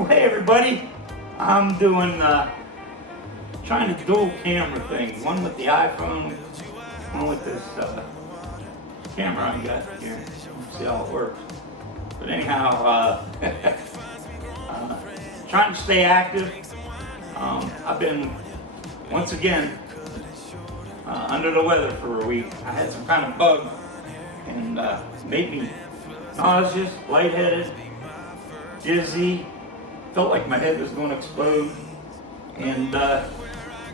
Well, hey everybody, I'm doing trying to dual camera thing. One with the iPhone, one with this camera I got here. See how it works. But anyhow, trying to stay active. I've been once again under the weather for a week. I had some kind of bug and made me nauseous, lightheaded, dizzy. Felt like my head was going to explode, and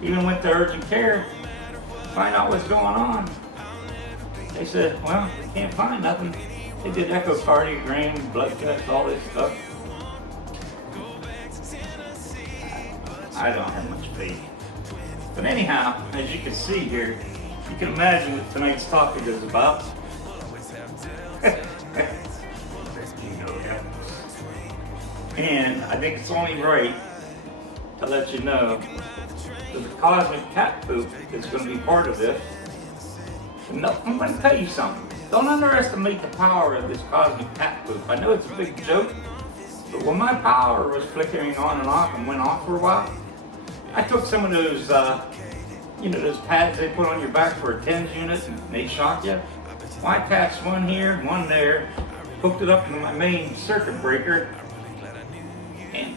even went to urgent care to find out what's going on. They said, well, they can't find nothing. They did echocardiogram, blood tests, all this stuff. I don't have much faith. But anyhow, as you can see here, you can imagine what tonight's topic is about. And I think it's only right to let you know that the cosmic cat poop is going to be part of this. No, I'm going to tell you something. Don't underestimate the power of this cosmic cat poop. I know it's a big joke, but when my power was flickering on and off and went off for a while, I took some of those, those pads they put on your back for a TENS unit and they shock you. Well, I attached one here, one there, hooked it up to my main circuit breaker, and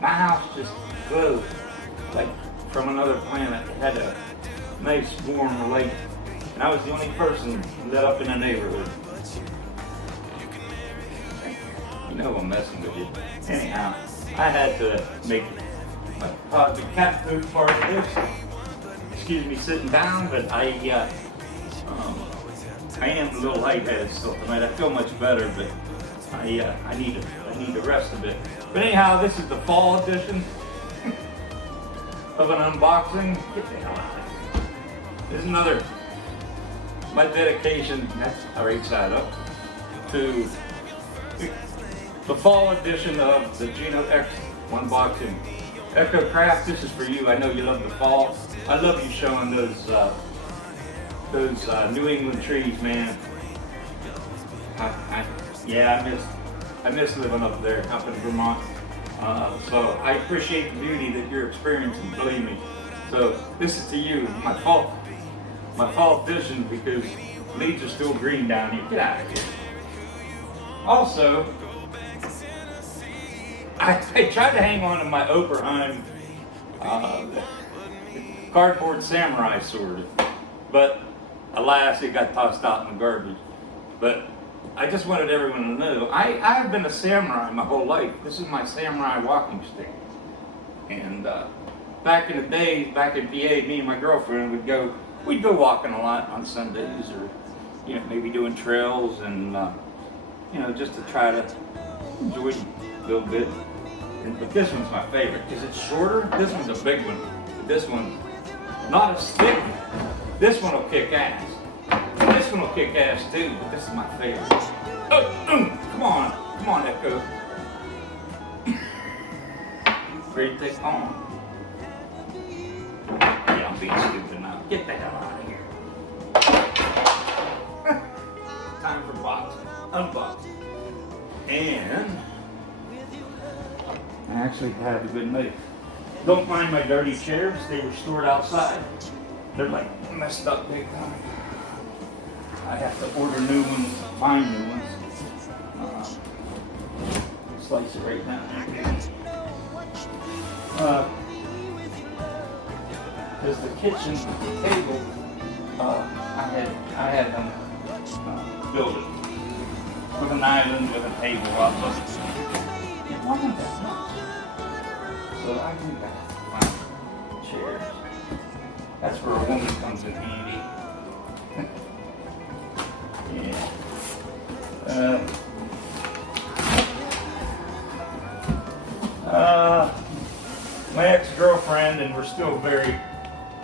my house just glowed like from another planet. It had a nice warm light, and I was the only person lit up in the neighborhood. You know I'm messing with you. Anyhow, I had to make the cat food part of this. Excuse me sitting down, but I am a little lightheaded still tonight. I feel much better, but I need to rest a bit. But anyhow, this is the fall edition of an unboxing. Get the hell out of here. This is another, my dedication, that's the right side up, to the fall edition of the Juno X unboxing. Echo Craft, this is for you. I know you love the fall. I love you showing those New England trees, man. I miss living up there, up in Vermont. So I appreciate the beauty that you're experiencing, believe me. So this is to you, my fall edition, because leaves are still green down here. Get out of here. Also, I tried to hang on to my Oberheim cardboard samurai sword, but alas, it got tossed out in the garbage. But I just wanted everyone to know, I've been a samurai my whole life. This is my samurai walking stick. And back in the day, back in PA, me and my girlfriend we'd go walking a lot on Sundays, or maybe doing trails, and just to try to enjoy it a little bit. But this one's my favorite because it's shorter. This one's a big one. But this one's not a stick. This one will kick ass. This one will kick ass too, but this is my favorite. Come on, Echo. Ready to take on? Yeah, I'm being stupid now. Get the hell out of here. Time for unboxing. And I actually had a good night. Don't mind my dirty chairs. They were stored outside. They're like messed up big time. I have to order new ones, find new ones. Slice it right down there. There's the kitchen table. I had them build it with an island with a table up. It wasn't that much. So I can find chairs. That's where a woman comes in handy. My ex-girlfriend, and we're still very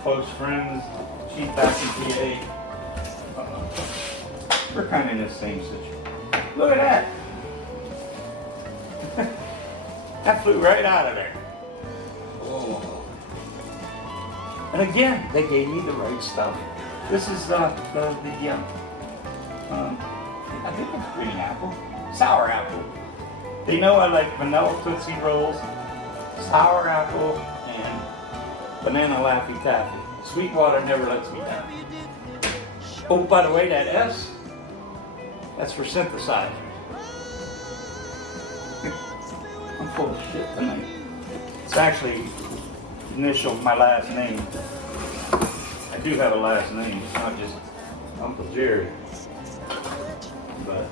close friends. She's back in PA. We're kind of in the same situation. Look at that. That flew right out of there. Oh. And again, they gave me the right stuff. This is I think it's green apple, sour apple. They know I like vanilla Tootsie Rolls, sour apple, and banana Laffy Taffy. Sweetwater never lets me down. Oh, by the way, that S, that's for synthesizer. I'm full of shit tonight. It's actually initial of my last name. I do have a last name. It's not just Uncle Jerry. But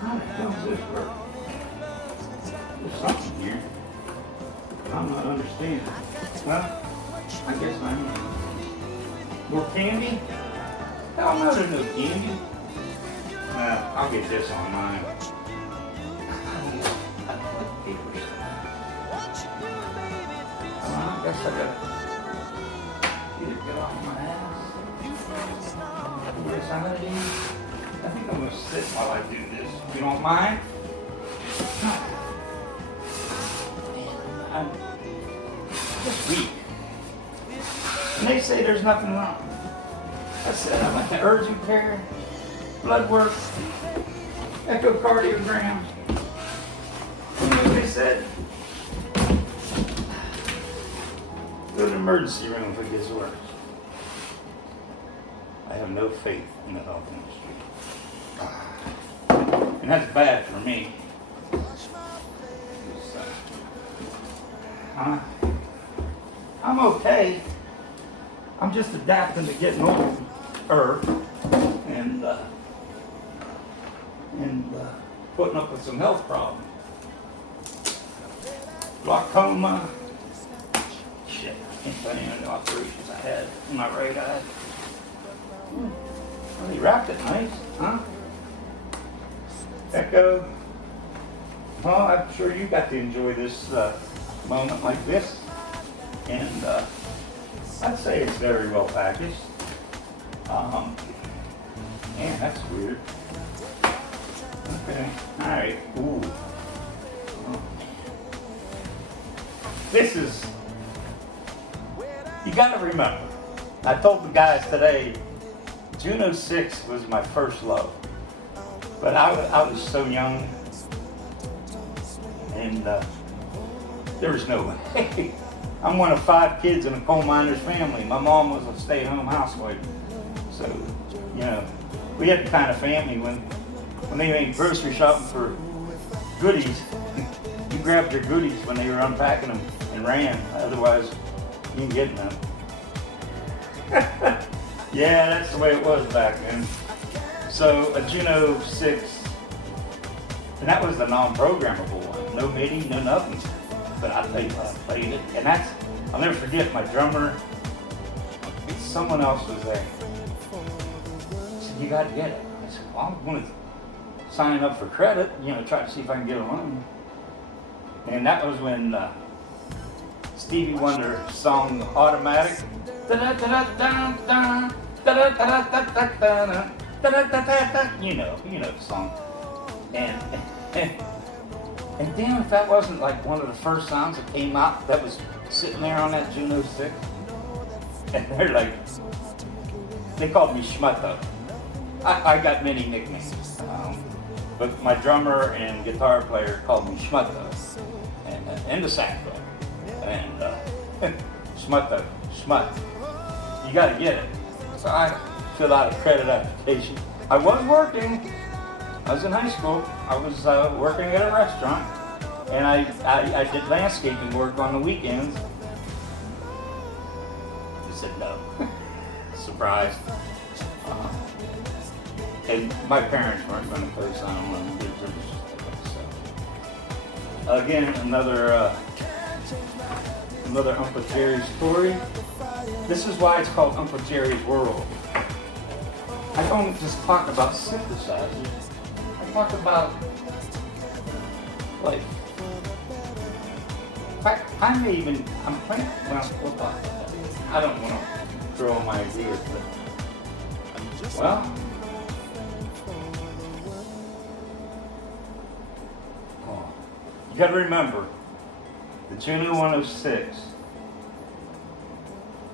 how the hell does this work? There's something here. I'm not understanding. Well, I guess I am. More candy? Hell no, there's no candy. Nah, I'll get this on mine. I guess I gotta either get off my ass. Yes, I think I'm gonna sit while I do this. If you don't mind. I'm just weak. And they say there's nothing wrong. I said I went to urgent care, blood work, echocardiogram. You know what they said? Go to the emergency room if it gets worse. I have no faith in the health industry. And that's bad for me. I'm okay. I'm just adapting to getting older and putting up with some health problems. Glaucoma. Shit, I can't tell you how many operations I had in my right eye. Well, they wrapped it nice, huh? Echo. Well, I'm sure you got to enjoy this moment like this. And I'd say it's very well packaged. Man, that's weird. Okay, alright. Ooh. This is, you gotta remember, I told the guys today, Juno 6 was my first love. But I was so young, and there was no way. I'm one of 5 kids in a coal miner's family. My mom was a stay-at-home housewife. So, you know, we had the kind of family when they went grocery shopping for goodies, you grabbed your goodies when they were unpacking them and ran. Otherwise, you didn't get none. Yeah, that's the way it was back then. So a Juno 6, and that was the non-programmable one. No MIDI, no nothing. But I tell you what, I played it, and I'll never forget my drummer, someone else was there. He said, you gotta get it. I said, well, I'm gonna sign up for credit, try to see if I can get a loan. And that was when Stevie Wonder song Automatic. You know the song. And damn if that wasn't like one of the first songs that came out that was sitting there on that Juno 6. And they're like, they called me Schmutto. I got many nicknames. But my drummer and guitar player called me Schmutto. And the sax player. And Schmutto, Schmut. You gotta get it. So I filled out a credit application. I was working. I was in high school. I was working at a restaurant, and I did landscaping work on the weekends. I said no. Surprise. And my parents weren't going to co-sign on it. So again, another Uncle Jerry's story. This is why it's called Uncle Jerry's World. I don't just talk about synthesizers. Talk about life. In fact, I'm planning, well, we'll talk about that. I don't want to throw all my ideas, but, well, you gotta remember, the Juno 106.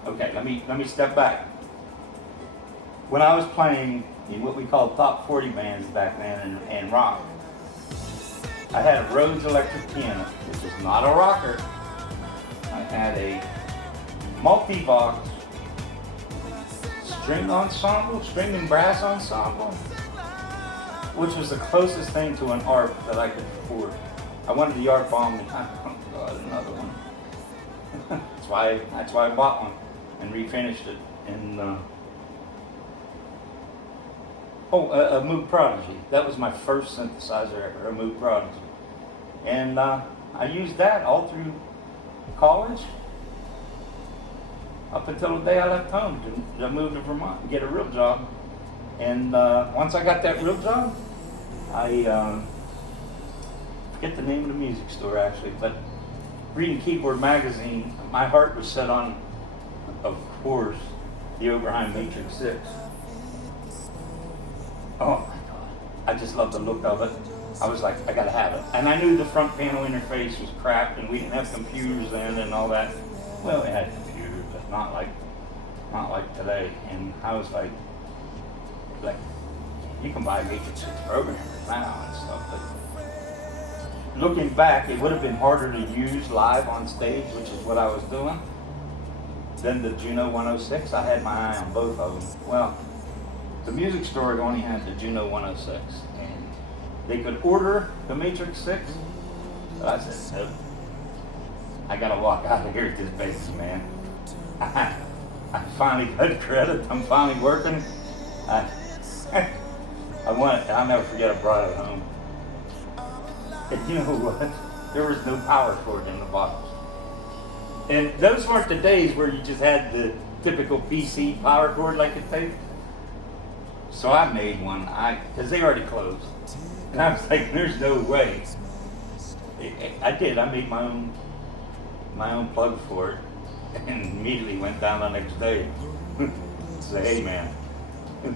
Okay, let me step back. When I was playing in what we called top 40 bands back then and rock, I had a Rhodes electric piano, which is not a rocker. I had a multi-box string and brass ensemble, which was the closest thing to an ARP that I could afford. I wanted the ARP on me. Oh God, another one. That's why I bought one and refinished it. And a Moog Prodigy. That was my first synthesizer ever, a Moog Prodigy. And I used that all through college, up until the day I left home to move to Vermont and get a real job. And once I got that real job, I forget the name of the music store actually, but reading Keyboard magazine, my heart was set on, of course, the Oberheim Matrix 6. Oh my God, I just love the look of it. I was like, I gotta have it. And I knew the front panel interface was crap and we didn't have computers then and all that. Well, we had computers, but not like today. And I was like, you can buy Matrix 6 programs now and stuff, but looking back, it would have been harder to use live on stage, which is what I was doing, than the Juno 106. I had my eye on both of them. Well, the music store only had the Juno 106, and they could order the Matrix 6, but I said, nope. I gotta walk out of here at this baby, man. I finally got credit. I'm finally working. I'll never forget, I brought it home. And you know what? There was no power cord in the box. And those weren't the days where you just had the typical PC power cord like it takes. So I made one, because they already closed. And I was like, there's no way. I did, I made my own plug for it, and immediately went down the next day. Say, hey man,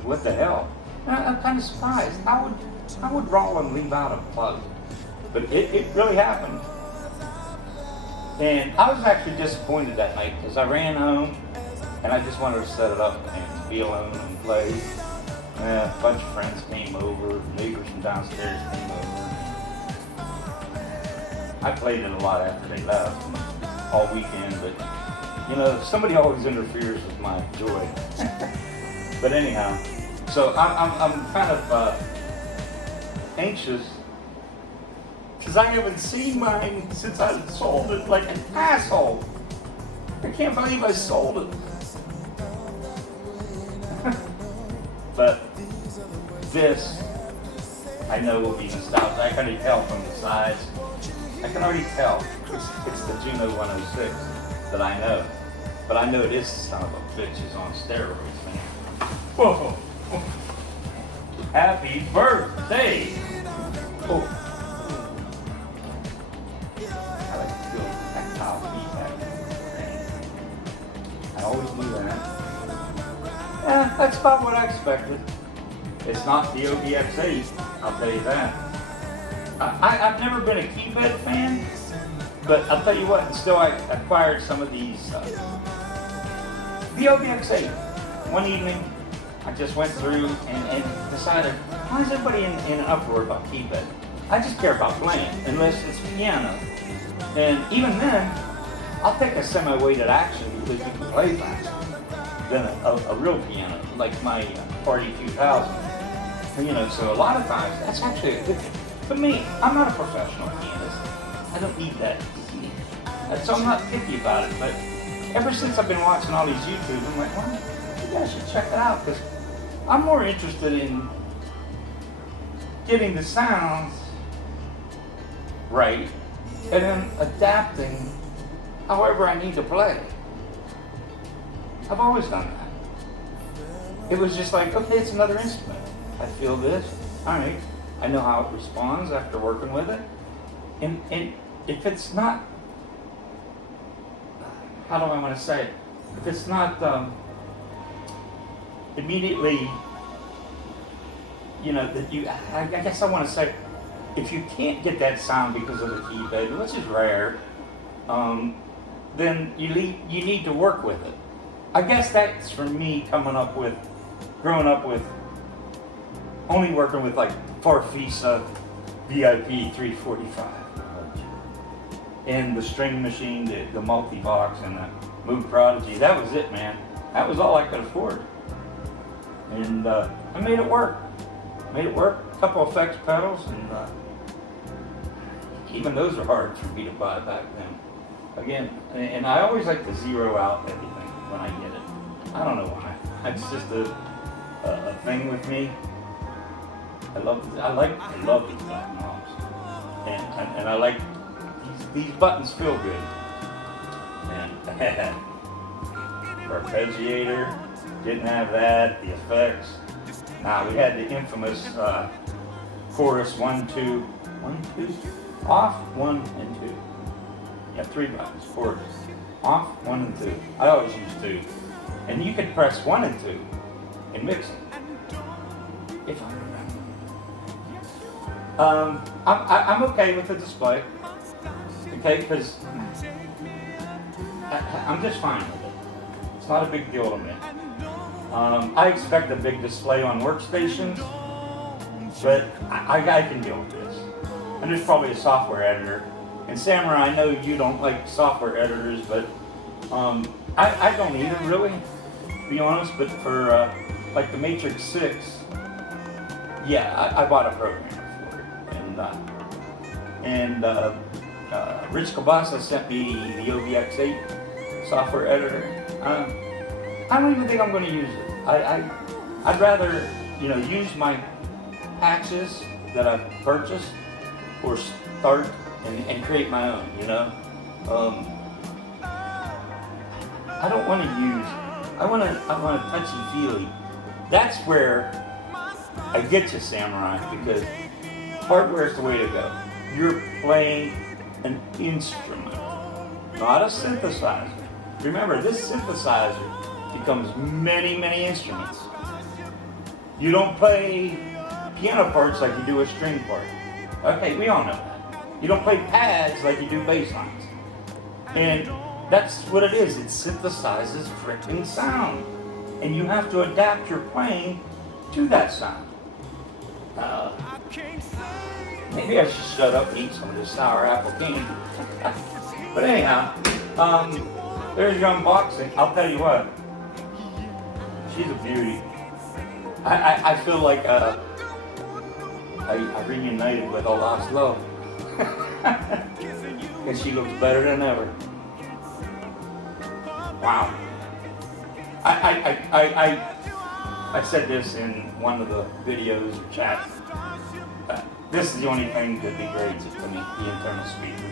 what the hell? I'm kind of surprised. How would Roland leave out a plug? But it really happened. And I was actually disappointed that night because I ran home and I just wanted to set it up and be alone and play. A bunch of friends came over, neighbors from downstairs came over. I played it a lot after they left, all weekend, but you know, somebody always interferes with my joy. But anyhow, so I'm kind of anxious because I haven't seen mine since I sold it like an asshole. I can't believe I sold it. But this, I know will be nostalgic. I can already tell from the size. I can already tell it's the Juno 106 that I know. But I know this son of a bitch is on steroids, man. Whoa! Happy birthday! Oh. I like to feel tactile feedback. I always do that. That's about what I expected. It's not the OBX8, I'll tell you that. I've never been a keypad fan, but I'll tell you what, still I acquired some of these. The OBX8, one evening, I just went through and decided, why is everybody in an uproar about keypad? I just care about playing, unless it's piano. And even then, I'll take a semi-weighted action because you can play faster than a real piano, like my Party 2000. You know, so a lot of times, that's actually a good thing. For me, I'm not a professional pianist. I don't need that. So I'm not picky about it, but ever since I've been watching all these YouTubes, I'm like, well, you guys should check it out, because I'm more interested in getting the sounds right and then adapting however I need to play. I've always done that. It was just like, okay, it's another instrument. I feel this, all right. I know how it responds after working with it. And if it's not, how do I want to say it? If it's not immediately, you know, that you, I guess I want to say, if you can't get that sound because of the keypad, which is rare, then you need to work with it. I guess that's for me growing up with only working with like Farfisa VIP 345. And the string machine, the multi-box, and the Moog Prodigy. That was it, man. That was all I could afford. And I made it work. Made it work. A couple effects pedals, and even those are hard for me to buy back then. Again, and I always like to zero out everything when I get it. I don't know why. It's just a thing with me. I love these black knobs, and I like these buttons feel good. And arpeggiator, didn't have that. The effects. We had the infamous chorus 1, 2, 1, 2, off 1 and 2. Yeah, 3 buttons. Chorus off 1 and 2. I always use 2, and you could press 1 and 2 and mix them. If I remember. I'm okay with the display. Okay, because I'm just fine with it. It's not a big deal to me. I expect a big display on workstations, but I can deal with this. And there's probably a software editor. And Samurai, I know you don't like software editors, but I don't either, really, to be honest. But for like the Matrix 6, yeah, I bought a programmer for it. And Rich Kabasa sent me the OBX8 software editor. I don't even think I'm going to use it. I'd rather, use my patches that I've purchased or start and create my own, I don't want to use, I want to touchy-feely. That's where I get you, Samurai, because hardware is the way to go. You're playing an instrument, not a synthesizer. Remember, this synthesizer becomes many, many instruments. You don't play piano parts like you do a string part. Okay, we all know that. You don't play pads like you do bass lines. And that's what it is. It synthesizes freaking sound. And you have to adapt your playing to that sound. Maybe I should shut up and eat some of this sour apple candy. But anyhow, there's Young Boxing. I'll tell you what. She's a beauty. I feel like I reunited with a lost love. And she looks better than ever. Wow. I said this in one of the videos or chats. This is the only thing that degrades it to me, the internal speaker.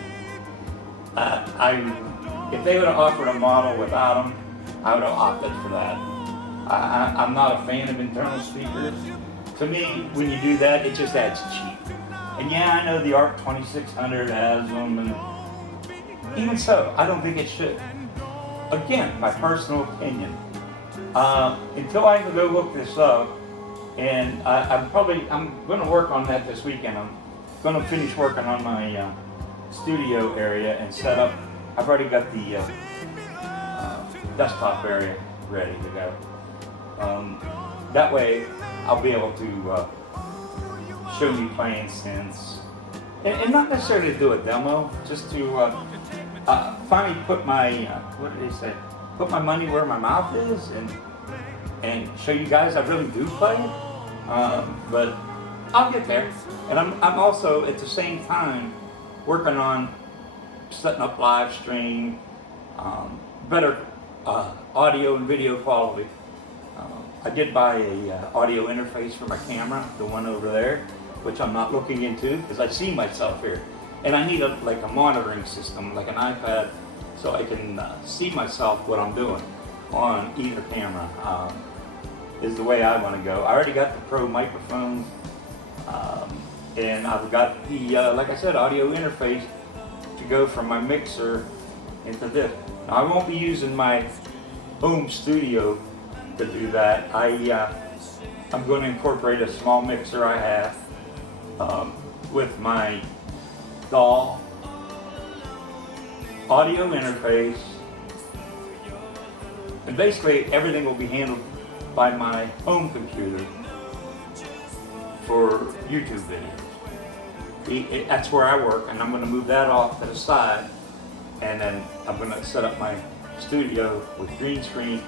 If they would have offered a model without them, I would have opted for that. I'm not a fan of internal speakers. To me, when you do that, it just adds cheap. And yeah, I know the ARC 2600 has them, and even so, I don't think it should. Again, my personal opinion. Until I can go look this up, and I'm going to work on that this weekend. I'm going to finish working on my studio area and set up. I've already got the desktop area ready to go. That way, I'll be able to show you playing synths, and not necessarily to do a demo, just to finally put my what did they say? Put my money where my mouth is, and show you guys I really do play it. But I'll get there, and I'm also at the same time working on setting up live stream, better audio and video quality. I did buy a audio interface for my camera, the one over there, which I'm not looking into because I see myself here, and I need a monitoring system, like an iPad, so I can see myself what I'm doing on either camera. Is the way I want to go. I already got the Pro microphones, and I've got the like I said, audio interface to go from my mixer into this. Now, I won't be using my home studio to do that. I'm going to incorporate a small mixer I have with my DAW audio interface, and basically everything will be handled by my home computer for YouTube videos. That's where I work, and I'm going to move that off to the side, and then I'm going to set up my studio with green screen,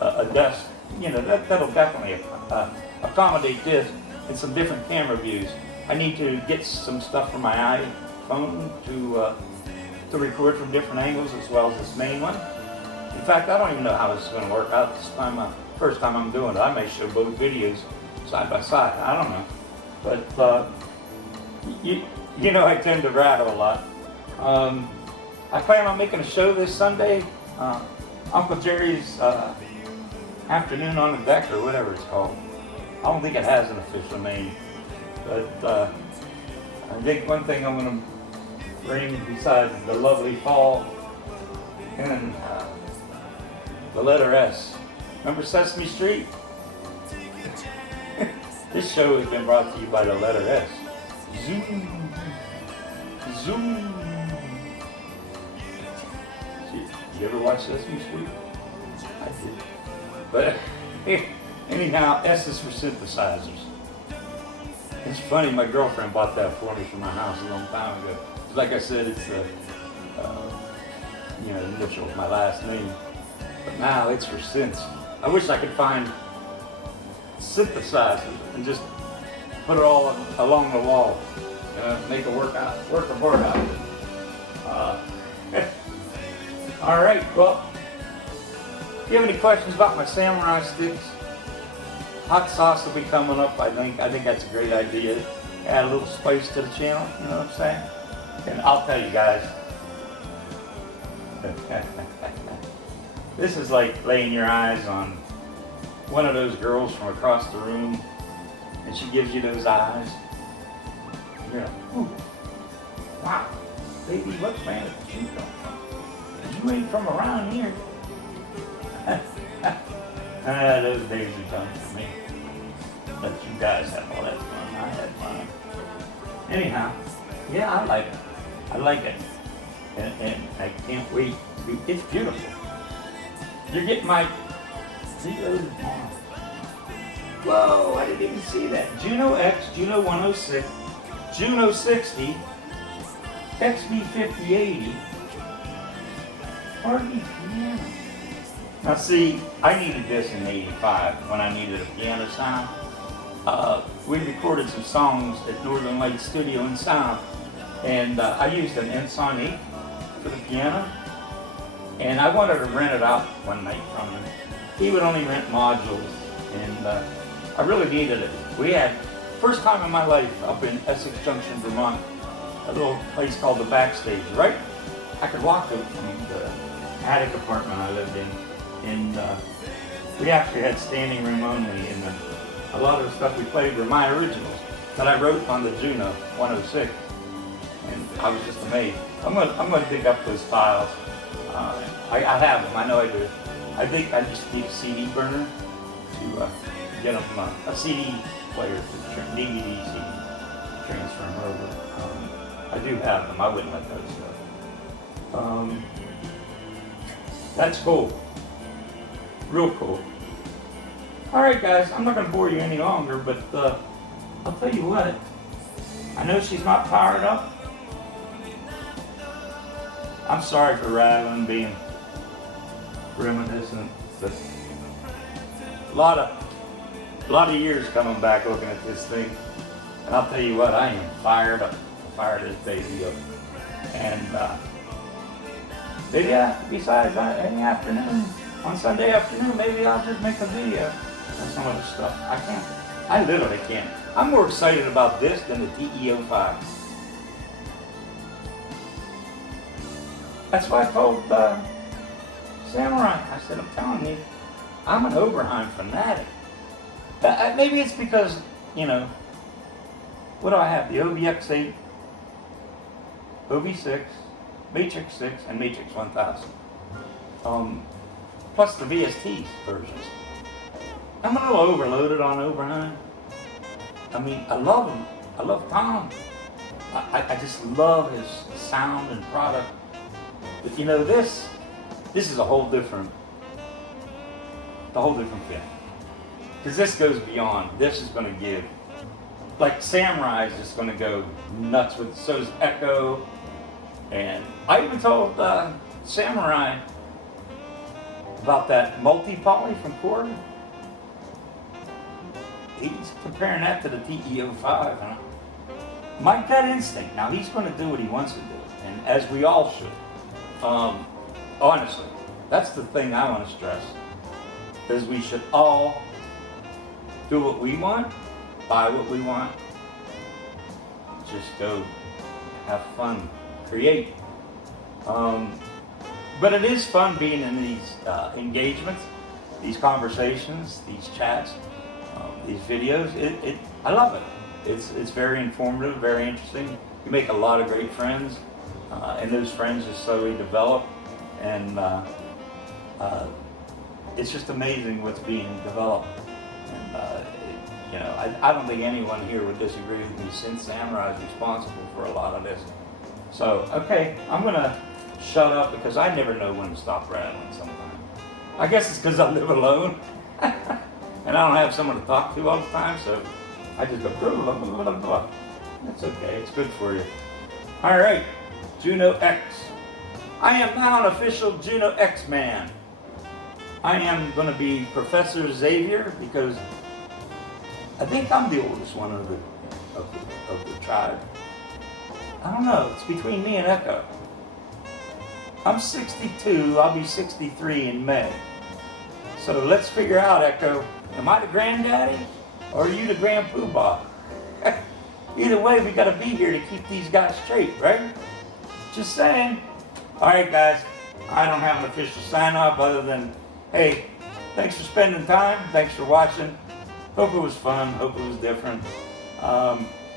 a desk. You know, that'll definitely accommodate this and some different camera views. I need to get some stuff from my iPhone to record from different angles as well as this main one. In fact, I don't even know how this is going to work out this time. First time I'm doing it. I may show both videos side by side. I don't know. But you know, I tend to rattle a lot. I plan on making a show this Sunday. Uncle Jerry's Afternoon on the Deck, or whatever it's called. I don't think it has an official name. But I think one thing I'm going to bring besides the lovely fall and the letter S. Remember Sesame Street? This show has been brought to you by the letter S. Zoom. Zoom. You ever watch Sesame Street? I did. But anyhow, S is for synthesizers. It's funny, my girlfriend bought that for me from my house a long time ago. Like I said, it's the initial of my last name. But now it's for synths. I wish I could find synthesizers and just put it all along the wall. Make a work of art out of it. All right, well, if you have any questions about my samurai sticks, hot sauce will be coming up, I think. I think that's a great idea. Add a little spice to the channel, you know what I'm saying? And I'll tell you guys, this is like laying your eyes on one of those girls from across the room, and she gives you those eyes. You're like, ooh, wow, baby, what planet did you come from? You ain't from around here. Those days are done for me. But you guys have all that fun. I had fun. Anyhow, yeah, I like it. I like it. And I can't wait. It's beautiful. You're getting my... Whoa, I didn't even see that. Juno X, Juno 106, Juno 60, XB5080, Party Piano. Now see, I needed this in '85 when I needed a piano sound. We recorded some songs at Northern Lights Studio and Sound, and I used an Ensoniq for the piano, and I wanted to rent it out one night from him. He would only rent modules, and I really needed it. We had, first time in my life up in Essex Junction, Vermont, a little place called the Backstage, right? I could walk to it from the attic apartment I lived in, and we actually had standing room only, and a lot of the stuff we played were my originals that I wrote on the Juno 106, and I was just amazed. I'm gonna dig up those files. I have them, I know I do. I think I just need a CD burner to get them a CD player to DVD CD transfer them over. I do have them. I wouldn't let those go. That's cool. Real cool. All right, guys. I'm not going to bore you any longer, but I'll tell you what. I know she's not fired up. I'm sorry for rattling, being reminiscent, but a lot of years coming back looking at this thing, and I'll tell you what, I am fired up. Fire this baby up, and maybe besides any afternoon, on Sunday afternoon, maybe I'll just make a video of some of the stuff. I literally can't. I'm more excited about this than the DE05. That's why I told Samurai, I said, I'm telling you, I'm an Oberheim fanatic. Maybe it's because, you know, what do I have? The OBX8, OB6, Matrix 6, and Matrix 1000. Plus the VST versions. I'm a little overloaded on Oberheim. I mean, I love him. I love Tom. I just love his sound and product. But you know, this is a whole different thing. Because this goes beyond. This is going to give like Samurai is just gonna go nuts with, so's Echo. And I even told Samurai about that multi-poly from Cord. He's comparing that to the TE-05. And my gut instinct, now he's going to do what he wants to do, and as we all should. Honestly, that's the thing I want to stress, is we should all do what we want, buy what we want, just go have fun, create. But it is fun being in these engagements, these conversations, these chats, these videos. I love it. It's very informative, very interesting. You make a lot of great friends, and those friends just slowly develop, and it's just amazing what's being developed. And you know, I don't think anyone here would disagree with me, since Samurai is responsible for a lot of this. So, okay, I'm gonna shut up because I never know when to stop rattling sometimes. I guess it's because I live alone and I don't have someone to talk to all the time, so I just go blah, blah, blah, blah. That's okay, it's good for you. All right, Juno X. I am now an official Juno X man. I am going to be Professor Xavier because I think I'm the oldest one of the tribe. I don't know, it's between me and Echo. I'm 62, I'll be 63 in May. So let's figure out, Echo, am I the granddaddy or are you the grand poobah? Either way, we gotta be here to keep these guys straight, right? Just saying. All right, guys, I don't have an official sign off other than, hey, thanks for spending time, thanks for watching. Hope it was fun, hope it was different.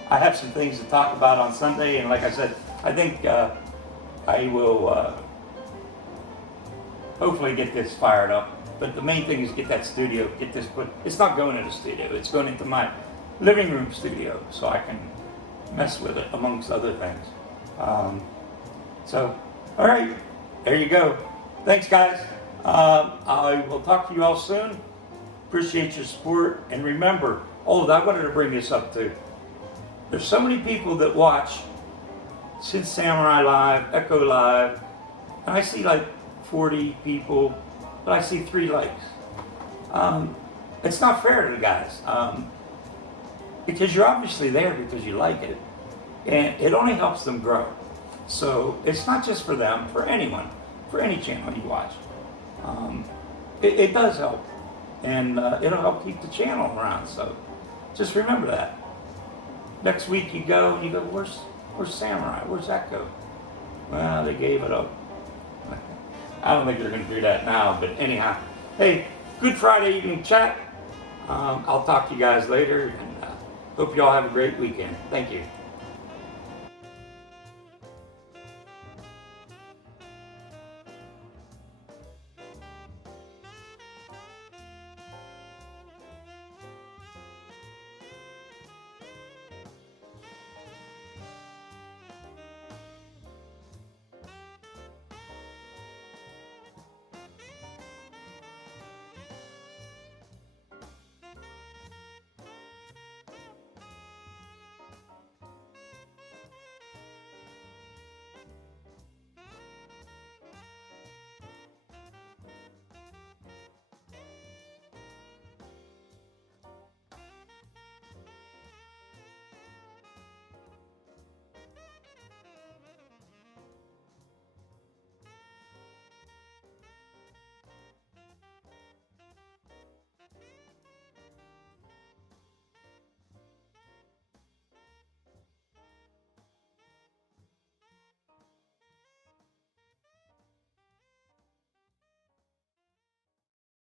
I have some things to talk about on Sunday, and like I said, I think I will hopefully get this fired up. But the main thing is get that studio, get this put. It's not going in the studio, it's going into my living room studio, so I can mess with it, amongst other things. So, all right, there you go. Thanks, guys. I will talk to you all soon. Appreciate your support, and remember, I wanted to bring this up too. There's so many people that watch since Samurai Live, Echo Live, and I see like 40 people, but I see 3 likes. It's not fair to the guys, because you're obviously there because you like it, and it only helps them grow. So it's not just for them, for anyone, for any channel you watch. It does help, and it'll help keep the channel around. So just remember that. Next week you go and you go, where's Samurai? Where's Echo? Well, they gave it up. I don't think they're going to do that now, but anyhow, hey, good Friday evening chat. I'll talk to you guys later, and hope you all have a great weekend. Thank you.